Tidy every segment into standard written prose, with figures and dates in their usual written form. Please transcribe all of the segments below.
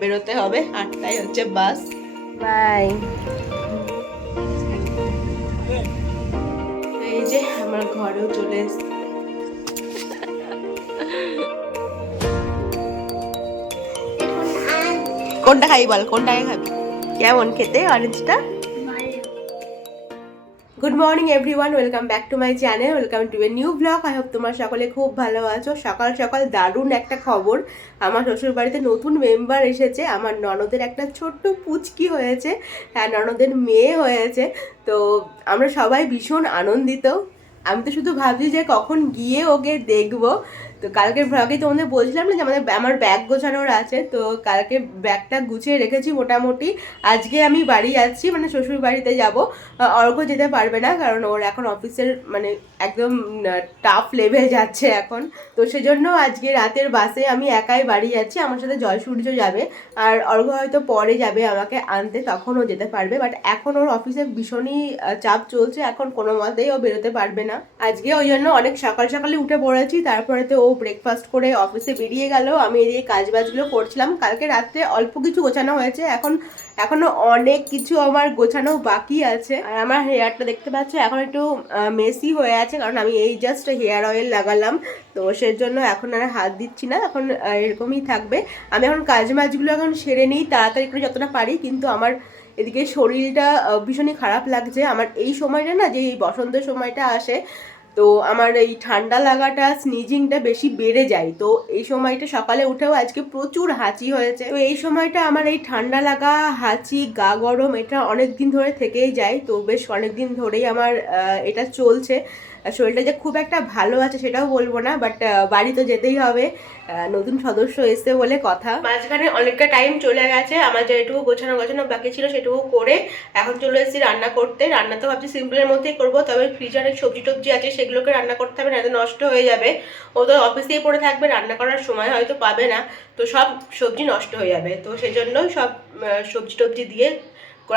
বেরোতে হবে, 8টায় হচ্ছে বাস। বাই। এই যে আমার ঘরেও চলে এসেছি। কোনটা খাবি বল, কোনটাকে খাবি? কেমন খেতে অরেঞ্জটা? Good morning everyone, welcome back to my channel, welcome to a new blog. I hope তোমরা সকলে খুব ভালো আছো। সকাল সকাল দারুণ একটা খবর, আমার শ্বশুর বাড়িতে নতুন মেম্বার এসেছে। আমার ননদের একটা ছোট্ট পুচকি হয়েছে, হ্যাঁ ননদের মেয়ে হয়েছে। তো আমরা সবাই ভীষণ আনন্দিত। আমি তো শুধু ভাবছি যে কখন গিয়ে ওকে দেখবো। তো কালকের ব্লগে তোমাদের বলছিলাম না যে আমার ব্যাগ গোছানোর আছে, তো কালকে ব্যাগটা গুছিয়ে রেখেছি মোটামুটি। আজকে আমি বাড়ি যাচ্ছি, মানে শ্বশুর বাড়িতে যাব। অর্ঘ্য যেতে পারবে না, কারণ ওর এখন অফিসের মানে একদম টাফ লেভেল যাচ্ছে এখন। তো সেজন্য আজকে রাতের বাসে আমি একাই বাড়ি যাচ্ছি, আমার সাথে জয়সূর্য যাবে। আর অর্ঘ্য হয়তো পরে যাবে আমাকে আনতে, তখনও যেতে পারবে। বাট এখন ওর অফিসে ভীষণই চাপ চলছে, এখন কোনো মতেই ও বেরোতে পারবে না আজকে। ওই জন্য অনেক সকাল সকালে উঠে পড়েছি, তারপরে তো ও ব্রেকফাস্ট করে অফিসে বেরিয়ে গেল। আমি এদিকে কাজবাজগুলো করছিলাম। কালকে রাত্রে অল্প কিছু গোছানো হয়েছে, এখনো অনেক কিছু আমার গোছানো বাকি আছে। আর আমার হেয়ারটা দেখতে পাচ্ছ এখন একটু মেসি হয়ে আছে, কারণ আমি এই জাস্ট হেয়ার অয়েল লাগালাম। তো সেজন্য এখন আর হাত দিচ্ছি না, এখন এরকমই থাকবে। আমি এখন কাজবাজগুলো এখন সেরে নিই তাড়াতাড়ি করে যতটা পারি। কিন্তু আমার এদিকে শরীরটা ভীষণই খারাপ লাগছে। আমার এই সময়টা না, যে এই বসন্তের সময়টা আসে, তো আমার এই ঠান্ডা লাগাটা, স্নিজিংটা বেশি বেড়ে যায়। তো এই সময়টা সকালে উঠেও আজকে প্রচুর হাঁচি হয়েছে। তো এই সময়টা আমার এই ঠান্ডা লাগা, হাঁচি, গা গরম, এটা অনেক দিন ধরে থেকেই যায়। তো বেশ অনেক দিন ধরেই আমার এটা চলছে। শরীরটা যে খুব একটা ভালো আছে সেটাও বলবো না, বাট বাড়ি তো যেতেই হবে, নতুন সদস্য এসছে বলে কথা। মাঝখানে অনেকটা টাইম চলে গেছে, আমার যেটুকু গোছানো বাকি ছিল সেটুকু করে এখন চলে এসেছি রান্না করতে। রান্না তো ভাবছি সিম্পলের মধ্যেই করবো, তবে ফ্রিজে অনেক সবজি টবজি আছে, সেগুলোকে রান্না করতে হবে, না তো নষ্ট হয়ে যাবে। ও তো অফিসেই পড়ে থাকবে, রান্না করার সময় হয়তো পাবে না, তো সব সবজি নষ্ট হয়ে যাবে। তো সেই জন্য সব সবজি টবজি দিয়ে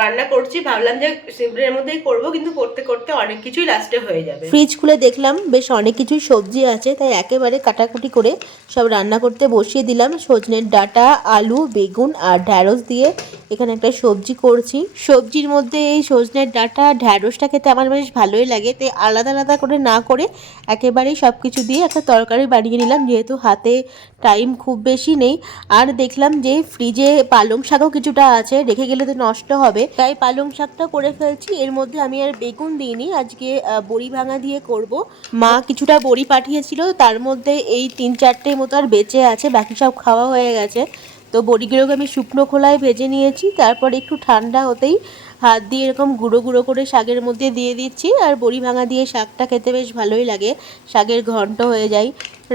রান্না করছি। ভাবলাম যে সিম্পলের মধ্যেই করবো, কিন্তু করতে করতে অনেক কিছুই লাস্টে হয়ে যাবে। ফ্রিজ খুলে দেখলাম বেশ অনেক কিছুই সবজি আছে, তাই একেবারে কাটাকুটি করে সব রান্না করতে বসিয়ে দিলাম। সজনের ডাঁটা, আলু, বেগুন আর ঢ্যাঁড়স দিয়ে এখানে একটা সবজি করছি। সবজির মধ্যে এই সজনের ডাঁটা, ঢ্যাঁড়সটা খেতে আমার বেশ ভালোই লাগে, তাই আলাদা আলাদা করে না করে একেবারেই সব কিছু দিয়ে একটা তরকারি বানিয়ে নিলাম, যেহেতু হাতে টাইম খুব বেশি নেই। আর দেখলাম যে ফ্রিজে পালং শাকও কিছুটা আছে, রেখে গেলে তো নষ্ট হবে, তাই পালং শাকটা করে ফেলছি। এর মধ্যে আমি আর বেগুন দিইনি, আজকে বড়ি ভাঙা দিয়ে করব। মা কিছুটা বড়ি পাঠিয়েছিল, তার মধ্যে এই 3-4টে মতো আর বেঁচে আছে, বাকি সব খাওয়া হয়ে গেছে। তো বড়িগুলোকে আমি শুকনো খোলায় ভেজে নিয়েছি, তারপর একটু ঠান্ডা হতেই হাত দিয়ে এরকম গুঁড়ো গুঁড়ো করে শাকের মধ্যে দিয়ে দিচ্ছি। আর বড়ি ভাঙা দিয়ে শাকটা খেতে বেশ ভালোই লাগে, শাকের ঘন্ট হয়ে যায়।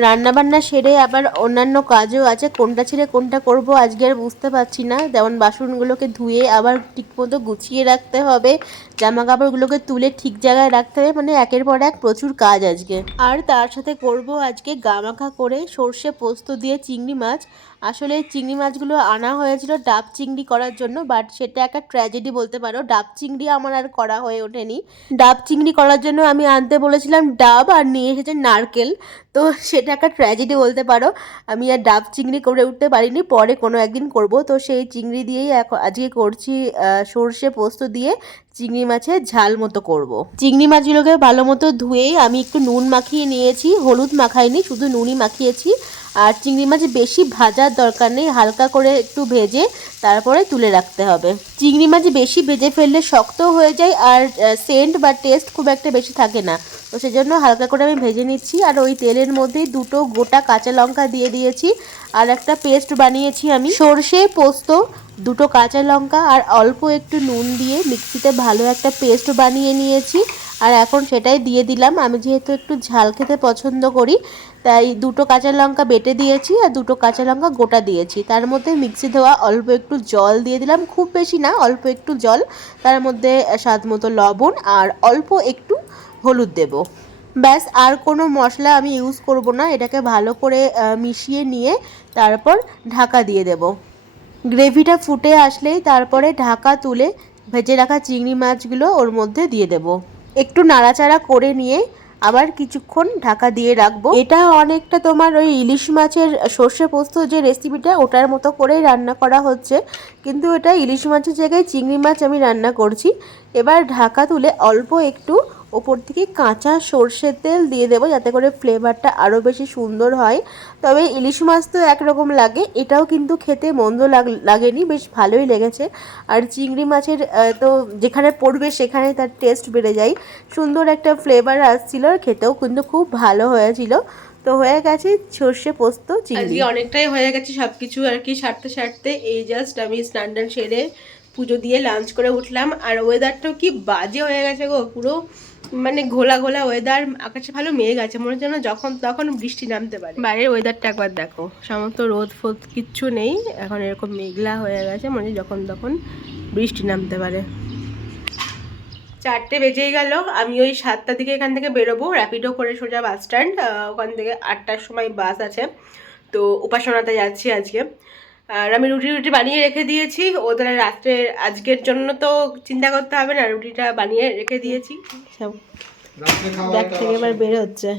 রান্নাবান্না সেরে আবার অন্যান্য কাজও আছে, কোনটা ছেড়ে কোনটা করব আজকে আর বুঝতে পারছি না। যেমন বাসনগুলোকে ধুয়ে আবার ঠিকমতো গুছিয়ে রাখতে হবে, জামা কাপড়গুলোকে তুলে ঠিক জায়গায় রাখতে হবে, মানে একের পর এক প্রচুর কাজ আজকে। আর তার সাথে করব আজকে গামাখা করে সর্ষে পোস্ত দিয়ে চিংড়ি মাছ। আসলে চিংড়ি মাছগুলো আনা হয়েছিল ডাব চিংড়ি করার জন্য, বাট সেটা একটা ট্র্যাজেডি বলতে পারো, ডাব চিংড়ি আমার আর করা হয়ে ওঠেনি। ডাব চিংড়ি করার জন্য আমি আনতে বলেছিলাম ডাব, আর নিয়ে এসেছে নারকেল। তো সেটা একটা ট্র্যাজেডি বলতে পারো, আমি আর ডাব চিংড়ি করে উঠতে পারিনি, পরে কোনো একদিন করব। তো সেই চিংড়ি দিয়েই আজকে করছি, সর্ষে পোস্ত দিয়ে চিংড়ি মাছের ঝাল মতো করব। চিংড়ি মাছগুলোকে ভালো মতো ধুয়ে আমি একটু নুন মাখিয়ে নিয়েছি, হলুদ মাখাইনি, শুধু নুনই মাখিয়েছি। আর চিংড়ি মাছ বেশি ভাজার দরকার নেই, হালকা করে একটু ভেজে তারপরে তুলে রাখতে হবে। চিংড়ি মাছ বেশি ভেজে ফেললে শক্ত হয়ে যায়, আর সেন্ট বা টেস্ট খুব একটা বেশি থাকে না। তো সেজন্য হালকা করে আমি ভেজে নিচ্ছি। আর ওই তেলের মধ্যেই 2টো গোটা কাঁচা লঙ্কা দিয়ে দিয়েছি, আর একটা পেস্ট বানিয়েছি আমি, সর্ষে পোস্ত, 2টো কাঁচা লঙ্কা আর অল্প একটু নুন দিয়ে মিক্সিতে ভালো একটা পেস্ট বানিয়ে নিয়েছি। আর এখন সেটাই দিয়ে দিলাম, আমি যেহেতু একটু ঝাল খেতে পছন্দ করি, তাই 2টো কাঁচা লঙ্কা বেটে দিয়েছি আর 2টো কাঁচা লঙ্কা গোটা দিয়েছি। তার মধ্যে মিক্সি ধোয়া অল্প একটু জল দিয়ে দিলাম, খুব বেশি না, অল্প একটু জল। তার মধ্যে স্বাদ মতো লবণ আর অল্প একটু হলুদ দেব। ব্যাস, আর কোনো মশলা আমি ইউজ করব না। এটাকে ভালো করে মিশিয়ে নিয়ে তারপর ঢাকা দিয়ে দেব। গ্রেভিটা ফুটে আসলেই তারপরে ঢাকা তুলে ভেজে রাখা চিংড়ি মাছগুলো ওর মধ্যে দিয়ে দেব। একটু নাড়াচাড়া করে নিয়ে আবার কিছুক্ষণ ঢাকা দিয়ে রাখবো। এটা অনেকটা তোমার ওই ইলিশ মাছের সর্ষে পোস্ত যে রেসিপিটা ওটার মতো করেই রান্না করা হচ্ছে, কিন্তু এটা ইলিশ মাছের জায়গায় চিংড়ি মাছ আমি রান্না করছি। এবার ঢাকা তুলে অল্প একটু ওপর থেকে কাঁচা সর্ষের তেল দিয়ে দেবো, যাতে করে ফ্লেভারটা আরও বেশি সুন্দর হয়। তবে ইলিশ মাছ তো একরকম লাগে, এটাও কিন্তু খেতে মন্দ লাগেনি, বেশ ভালোই লেগেছে। আর চিংড়ি মাছের তো যেখানে পড়বে সেখানে তার টেস্ট বেড়ে যায়, সুন্দর একটা ফ্লেভার আসছিল, আর খেতেও কিন্তু খুব ভালো হয়েছিল। তো হয়ে গেছে সর্ষে পোস্ত চিংড়ি। অনেকটাই হয়ে গেছে সব কিছু আর কি সারতে সারতে। এই জাস্ট আমি স্নান টান সেরে পুজো দিয়ে লাঞ্চ করে উঠলাম। আর ওয়েদারটাও কি বাজে হয়ে গেছে গো, পুরো মানে ঘোলা ঘোলা ওয়েদার, আকাশে ভালো মেঘ আছে, মনে হচ্ছে না যখন তখন বৃষ্টি নামতে পারে। বাইরের ওয়েদারটা একবার দেখো, সমস্ত রোদ ফোদ কিচ্ছু নেই, এখন এরকম মেঘলা হয়ে গেছে, মনে হচ্ছে যখন তখন বৃষ্টি নামতে পারে। 4টে বেজেই গেল। আমি ওই 7টার দিকে এখান থেকে বেরোবো, র্যাপিডো করে সোজা বাস স্ট্যান্ড। ওখান থেকে 8টার সময় বাস আছে, তো উপাসনাতে যাচ্ছি আজকে। আর আমি রুটি বানিয়ে রেখে দিয়েছি ওদের রাত্রে, আজকের জন্য তো চিন্তা করতে হবে না, রুটিটা বানিয়ে রেখে দিয়েছি। সব ব্যাগ থেকে এবার বের হচ্ছে,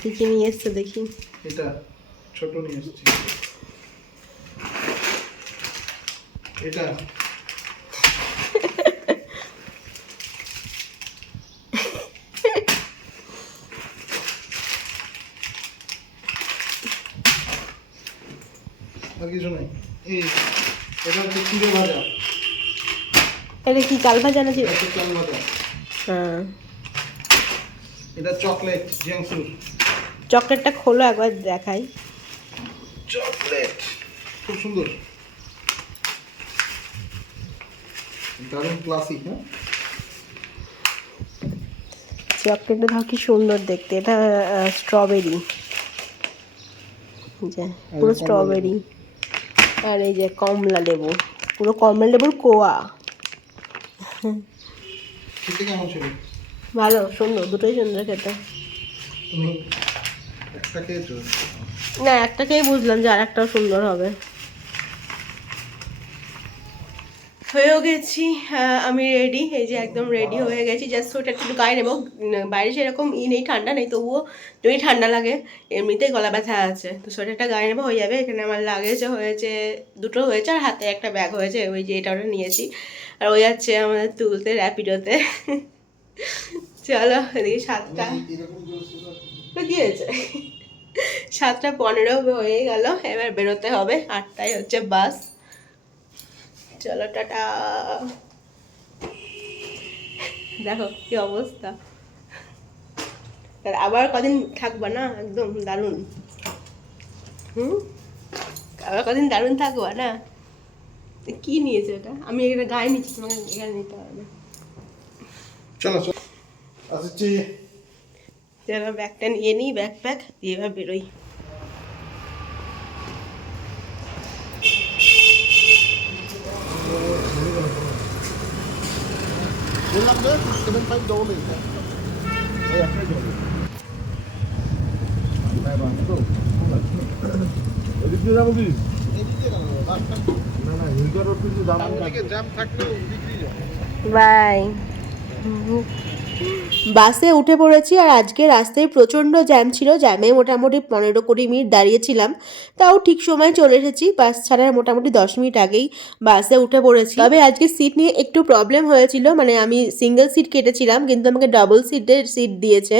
কি কি নিয়ে এসছে দেখি। এটা ছোট নিয়ে এসেছি, এটা আর কিছু নাই। এই এটা হচ্ছে চিড়ে ভাজা। এটা কি চাল ভাজা নাকি? এটা চাল ভাজা। হ্যাঁ, এটা চকলেট জিয়াংসুর। চকলেটটা খোলো একবার দেখাই। চকলেট খুব সুন্দর, দারুণ ক্লাসিক। হ্যাঁ, চকলেটটা দেখো কি সুন্দর দেখতে। এটা স্ট্রবেরি, পুরো স্ট্রবেরি। আর এই যে কমলা লেবু, পুরো কমলা লেবুর কোয়া। খেতে কেমন ছিল? ভালো, সুন্দর, দুটোই সুন্দর খেতে। তুমি একটা খেয়েছো? না, একটাকেই বুঝলাম যে আর একটাও সুন্দর হবে। হয়েও গেছি, আমি রেডি, এই যে একদম রেডি হয়ে গেছি। জাস্ট ওটা একটু গায়ে নেবো, বাইরে সেরকম নেই, ঠান্ডা নেই, তবুও যদি ঠান্ডা লাগে, এমনিতেই গলা ব্যথা আছে, তো সোয়েটারটা গায়ে নেবো, হয়ে যাবে। এখানে আমার লাগেজ হয়েছে, দুটো হয়েছে, আর হাতে একটা ব্যাগ হয়েছে, ওই যে এটা ওটা নিয়েছি। আর ওই যাচ্ছে আমাদের তুলতে র্যাপিডোতে। চলো এদিকে 7টা কি হয়েছে, 7:15 হয়ে গেল, এবার বেরোতে হবে, 8টায় হচ্ছে বাস। চলো টাটা। দেখো কি অবস্থা, আবার কদিন থাকবা না, একদম দারুণ। আবার কদিন দারুণ থাকবা না। কি নিয়েছে এটা? আমি এটা গায়ে নিচ্ছি, তোমাকে এখানে নিতে হবে। চলো চলো আসছি। এবার ব্যাগটা নিয়ে নিই, ব্যাগ দিয়ে এবার বেরোই। বাই। বাসে উঠে পড়েছি, আর আজকে রাস্তায় প্রচণ্ড জ্যাম ছিল, জ্যামে মোটামুটি 15-20 মিনিট দাঁড়িয়েছিলাম, তাও ঠিক সময় চলে এসেছি। বাস ছাড়ার মোটামুটি 10 মিনিট আগেই বাসে উঠে পড়েছি। তবে আজকে সিট নিয়ে একটু প্রবলেম হয়েছিল, মানে আমি সিঙ্গেল সিট কেটেছিলাম, কিন্তু আমাকে ডাবল সিটের সিট দিয়েছে।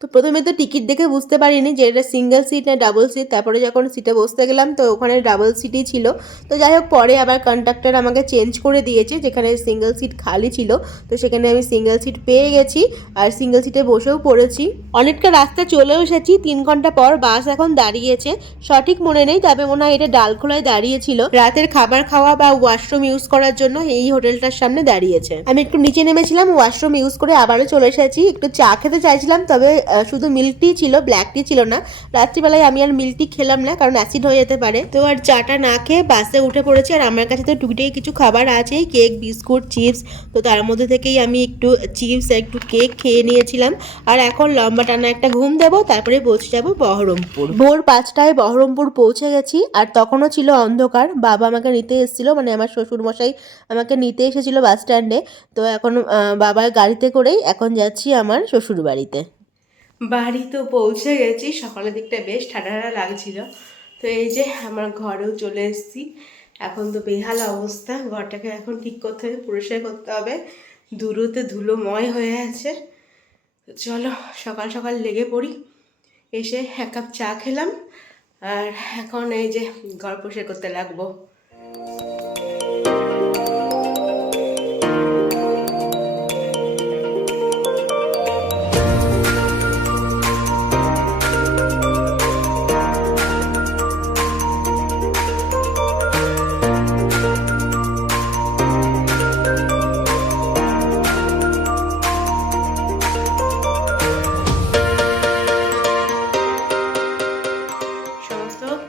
তো প্রথমে তো টিকিট দেখে বুঝতে পারিনি যে এটা সিঙ্গেল সিট না ডাবল সিট, তারপরে যখন সিটে বসতে গেলাম তো ওখানে ডাবল সিটই ছিল। তো যাই হোক, পরে আবার কন্ডাক্টর আমাকে চেঞ্জ করে দিয়েছে, যেখানে সিঙ্গেল সিট খালি ছিল, তো সেখানে আমি সিঙ্গেল সিট পেয়ে গেছি, আর সিঙ্গেল সিটে বসেও পড়েছি। অনেকটা রাস্তা চলেও এসেছি, 3 ঘন্টা পর বাস এখন দাঁড়িয়েছে, সঠিক মনে নেই, তবে মনে হয় এটা ডালখোলায় দাঁড়িয়েছিল। রাতের খাবার খাওয়া বা ওয়াশরুম ইউজ করার জন্য এই হোটেলটার সামনে দাঁড়িয়েছে। আমি একটু নিচে নেমেছিলাম, ওয়াশরুম ইউজ করে আবারও চলে এসেছি। একটু চা খেতে চাইছিলাম, তবে শুধু মিল্ক টি ছিল, ব্ল্যাক টি ছিল না। রাত্রিবেলায় আমি আর মিল্ক টি খেলাম না, কারণ অ্যাসিড হয়ে যেতে পারে। তো আর চাটা না খেয়ে বাসে উঠে পড়েছি। আর আমার কাছে তো টুকিটাকি কিছু খাবার আছেই, কেক, বিস্কুট, চিপস। তো তার মধ্যে থেকেই আমি একটু চিপস, একটু কেক খেয়ে নিয়েছিলাম। আর এখন লম্বা টানা একটা ঘুম দেবো, তারপরে পৌঁছে যাবো বহরমপুর। ভোর 5টায় বহরমপুর পৌঁছে গেছি, আর তখনও ছিল অন্ধকার। বাবা আমাকে নিতে এসেছিলো, মানে আমার শ্বশুরমশাই আমাকে নিতে এসেছিলো বাস স্ট্যান্ডে। তো এখন বাবার গাড়িতে করেই এখন যাচ্ছি আমার শ্বশুর বাড়িতে। বাড়ি তো পৌঁছে গেছি, সকালের দিকটা বেশ ঠান্ডা ঠান্ডা লাগছিল। তো এই যে আমার ঘরেও চলে এসেছি। এখন তো বেহাল অবস্থা, ঘরটাকে এখন ঠিক করতে হবে, পরিষ্কার করতে হবে। ধুলোতে ধুলোময় হয়ে আছে। তো চলো সকাল সকাল লেগে পড়ি। এসে 1 কাপ চা খেলাম, আর এখন এই যে ঘর পরিষ্কার করতে লাগবো।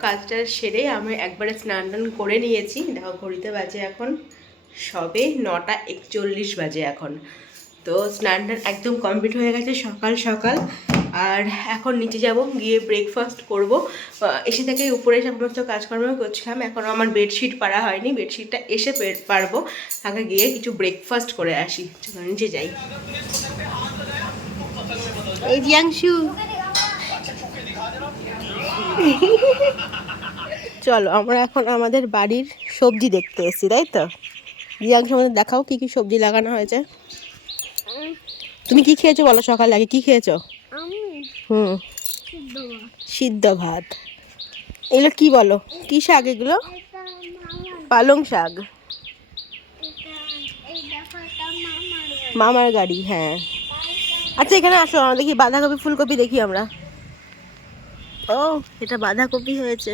কাজটা সেরে আমি একবারে স্নান টান করে নিয়েছি। দেখো ঘড়িতে বাজে এখন সবে 9:41 বাজে এখন। তো স্নান টান একদম কমপ্লিট হয়ে গেছে সকাল সকাল। আর এখন নিচে যাব, গিয়ে ব্রেকফাস্ট করব। এসে থেকে উপরে সমস্ত কাজকর্ম করছিলাম, এখনও আমার বেডশিট পাড়া হয়নি। বেডশিটটা এসে পারবো, আগে গিয়ে কিছু ব্রেকফাস্ট করে আসি। চলো নিচে যাই। এই জিয়াংশু, চলো আমরা এখন আমাদের বাড়ির সবজি দেখতে এসেছি, তাই তো? জিয়াংশু আমাদের দেখাও কি কি সবজি লাগানো হয়েছে। তুমি কি খেয়েছো বলো, সকাল আগে কি খেয়েছো? সিদ্ধ ভাত। এগুলো কি বলো, কি শাক এগুলো? পালং শাক। মামার গাড়ি, হ্যাঁ। আচ্ছা এখানে আসো, আমরা দেখি বাঁধাকপি ফুলকপি দেখি আমরা। ও এটা বাঁধাকপি হয়েছে।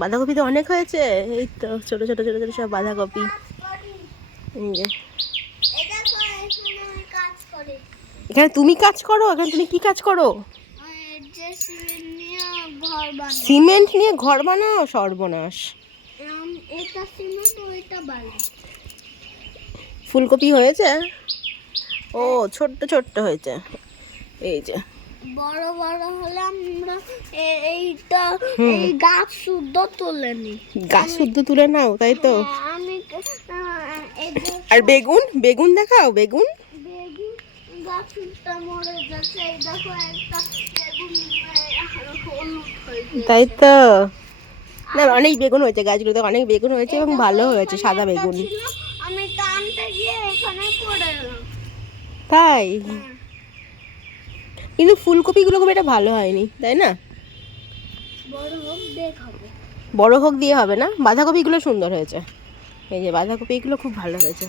বাঁধাকপি তো অনেক হয়েছে, এই তো ছোট ছোট ছোট ছোট সব বাঁধাকপি। এখানে তুমি কাজ করো? এখানে তুমি কি কাজ করো? সিমেন্ট নিয়ে ঘর বানাও? সর্বনাশ। ফুলকপি হয়েছে? ও ছোট্ট ছোট্ট হয়েছে। এই যে বড় বড় হলে আমরা এইটা এই গাছ শুদ্ধ তুলে নিই। গাছ শুদ্ধ তুলে নাও, তাই তো? আমি আর বেগুন, বেগুন দেখাও। বেগুন গাছটা মরে যাচ্ছে, এই দেখো একটা বেগুন হলুদ হয়েছে। তাই তো? না অনেক বেগুন হয়েছে, গাছগুলোতে অনেক বেগুন হয়েছে এবং ভালো হয়েছে, সাদা বেগুন। আমি টানতে গিয়ে এখানে পড়ে এলাম। তাই? কিন্তু ফুলকপিগুলো খুব এটা ভালো হয়নি, তাই না? বড় হোক দেখাবো। বড় হোক দিয়ে হবে না, বাঁধাকপিগুলো সুন্দর হয়েছে। এই যে বাঁধাকপিগুলো খুব ভালো হয়েছে।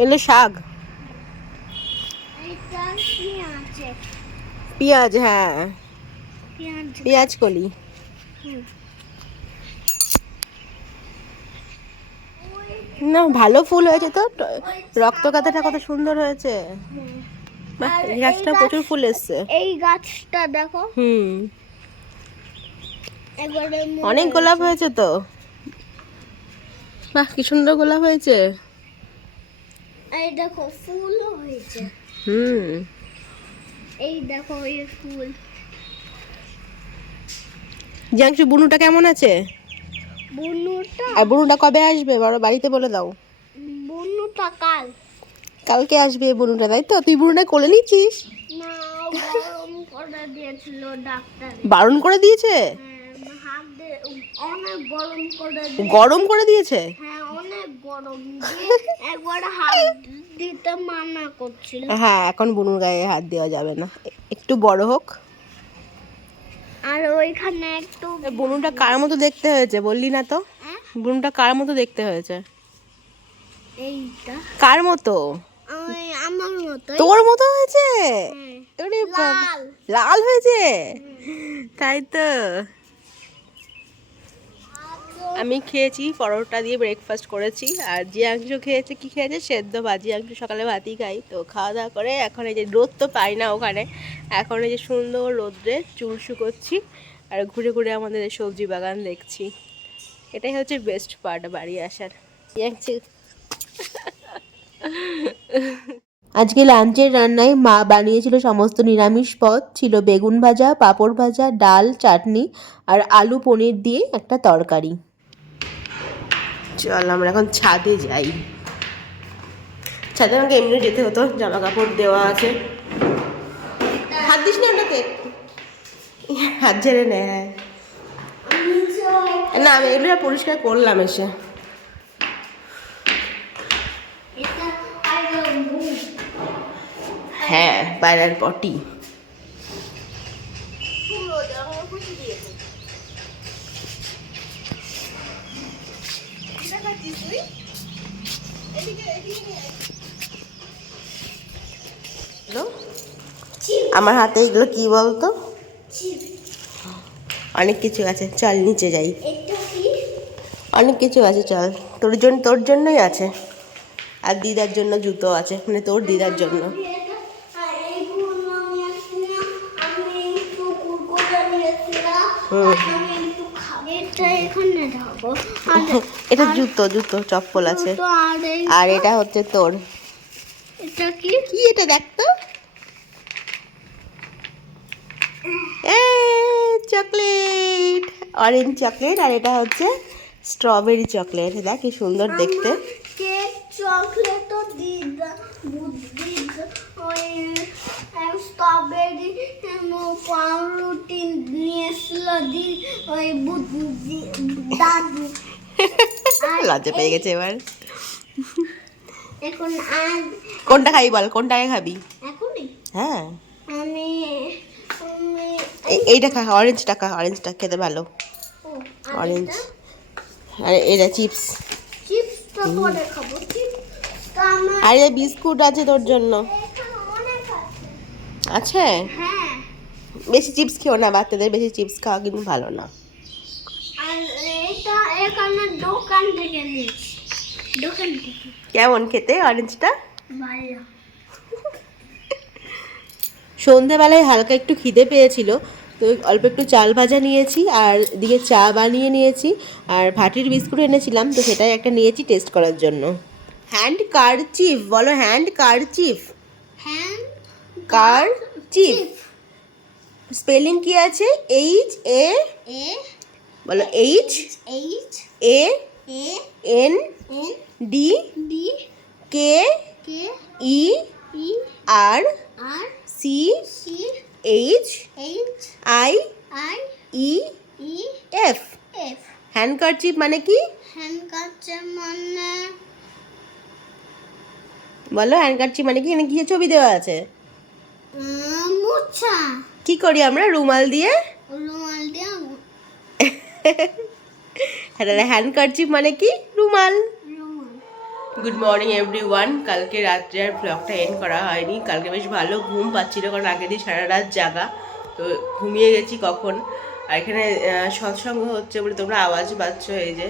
এগুলো শাক। পেঁয়াজ, হ্যাঁ পেঁয়াজ কলি। না ভালো ফুল হয়েছে তো, রক্তগাঁথাটা কত সুন্দর হয়েছে। এই গাছটা প্রচুর ফুল এসছে। এই গাছটা দেখো, অনেক গোলাপ হয়েছে তো। বাহ কি সুন্দর গোলাপ হয়েছে। এই দেখো ফুলও হয়েছে। এই দেখো এই ফুল। জিয়াংশু বুনুটা কেমন আছে? আর বুনুটা কবে আসবে বড় বাড়িতে বলে দাও। বুনুটা কালকে আসবে বুনুটা, তাই তো? তুই বুনুটা কোলে নিচ্ছিস? না, গরম করে দিয়েছিল ডাক্তার। বারণ করে দিয়েছে? হাত দিয়ে অনেক গরম করে গরম করে দিয়েছে? হ্যাঁ অনেক গরম দিয়ে একবার হাত দিতে মানা করছিল। হ্যাঁ এখন বুনুর গায়ে হাত দেওয়া যাবে না, একটু বড় হোক। আর ওইখানে একটু বুনুটা কার মতো দেখতে হয়েছে বললি না তো? বুনুটা কার মতো দেখতে হয়েছে? এইটা কার মতো? আমার মতো। তোর মতো হয়েছে? লাল লাল হয়েছে, তাই তো? আমি খেয়েছি পরোটা দিয়ে ব্রেকফাস্ট করেছি, আর জিয়াংশু খেয়েছে কি খেয়েছে সেদ্ধ ভাত। জিয়াংশু সকালে ভাতই খাই, তো খাওয়া দাওয়া করে এখন এই যে রোদ তো পাই না ওখানে, এখন এই যে সুন্দর রোদ্রে চুল শুকোচ্ছি আর ঘুরে ঘুরে আমাদের এই সবজি বাগান দেখছি। এটাই হচ্ছে বেস্ট পার্ট বাড়ি আসার। জিয়াংশু আজকে লাঞ্চের রান্নায় মা বানিয়েছিল সমস্ত নিরামিষ পদ, ছিল বেগুন ভাজা, পাঁপড় ভাজা, ডাল, চাটনি আর আলু পনির দিয়ে একটা তরকারি। চল আমরা এখন ছাদে যাই। ছাদে আমাকে এমনি যেতে হতো, জামা কাপড় দেওয়া আছে। হাত দিস না ওটাতে, হাত ঝেড়ে নে। না আমি এগুলো পরিষ্কার করলাম এসে। হ্যাঁ বাইরের পটি। আমার হাতে এগুলো কি বলতো? অনেক কিছু আছে, চল নিচে যাই। অনেক কিছু আছে, চল। তোর জন্যই আছে, আর দিদার জন্য জুতো আছে, মানে তোর দিদার জন্য। এটা জুতো চপ্পল আছে, আর এটা হচ্ছে তোর। এটা কি? কি এটা দেখ তো, চকলেট, অরেঞ্জ চকলেট, আর এটা হচ্ছে স্ট্রবেরি চকলেট। দেখ কি সুন্দর দেখতে। কেক চকলেট তো দিদা ওই স্ট্রবেরি পাউরুটি নিয়েছিল দি ওই দাদু। লজ্জা পেয়ে গেছে এবার। এখন কোনটা খাবি বল, কোনটাকে খাবি? এখনই হ্যাঁ আমি এইটা খা, অরেঞ্জটা খা, অরেঞ্জটা খেতে ভালো। অরেঞ্জ। আর এটা চিপস। চিপসটা পরে খাবো। চিপসটা আমার আর এই বিস্কুট আছে তোর জন্য। এখানে অনেক আছে। আছে? হ্যাঁ। বেশি চিপস খেও না, বাচ্চাদের বেশি চিপস খাওয়া কিন্তু ভালো না। আর এটা এখানে দোকান থেকে নিয়েছি। দোকান থেকে। কেমন খেতে অরেঞ্জটা? ভালো। সন্ধ্যাবেলায় হালকা একটু খিদে পেয়েছিল, তো অল্প একটু চাল ভাজা নিয়েছি, আর এদিকে চা বানিয়ে নিয়েছি, আর ভাটির বিস্কুট এনেছিলাম, তো সেটাই একটা নিয়েছি টেস্ট করার জন্য। হ্যান্ড কারচিফ বলো, handkerchief. Handkerchief spelling কি আছে? এইচ এ এ বলো, H H A A N N D D K K E E R R C C H H I I E E F. F. Handkerchief মানে কি? Handkerchief মানে বলো, handkerchief মানে কি? এখানে কি ছবি দেওয়া আছে? মোছা। কি করি আমরা রুমাল দিয়ে? রুমাল দিয়ে হ্যান্ডকারচিফ মানে কি? রুমাল। রুমাল। Good morning everyone. কালকে রাত্রে আর ব্লগটা এন্ড করা হয়নি। কালকে বেশ ভালো ঘুম পাচ্ছিল, কারণ আগের দিন সারা রাত জাগা, তো ঘুমিয়ে গেছি কখন। আর এখানে সৎসঙ্গ হচ্ছে বলে তোমরা আওয়াজ পাচ্ছ এই যে।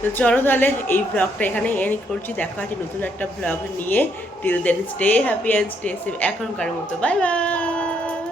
তো চলো তাহলে এই ব্লগটা এখানে এন্ড করছি। দেখা হচ্ছে নতুন একটা ব্লগ নিয়ে। Till then stay happy and stay safe. এখনকার মতো বাই বাই।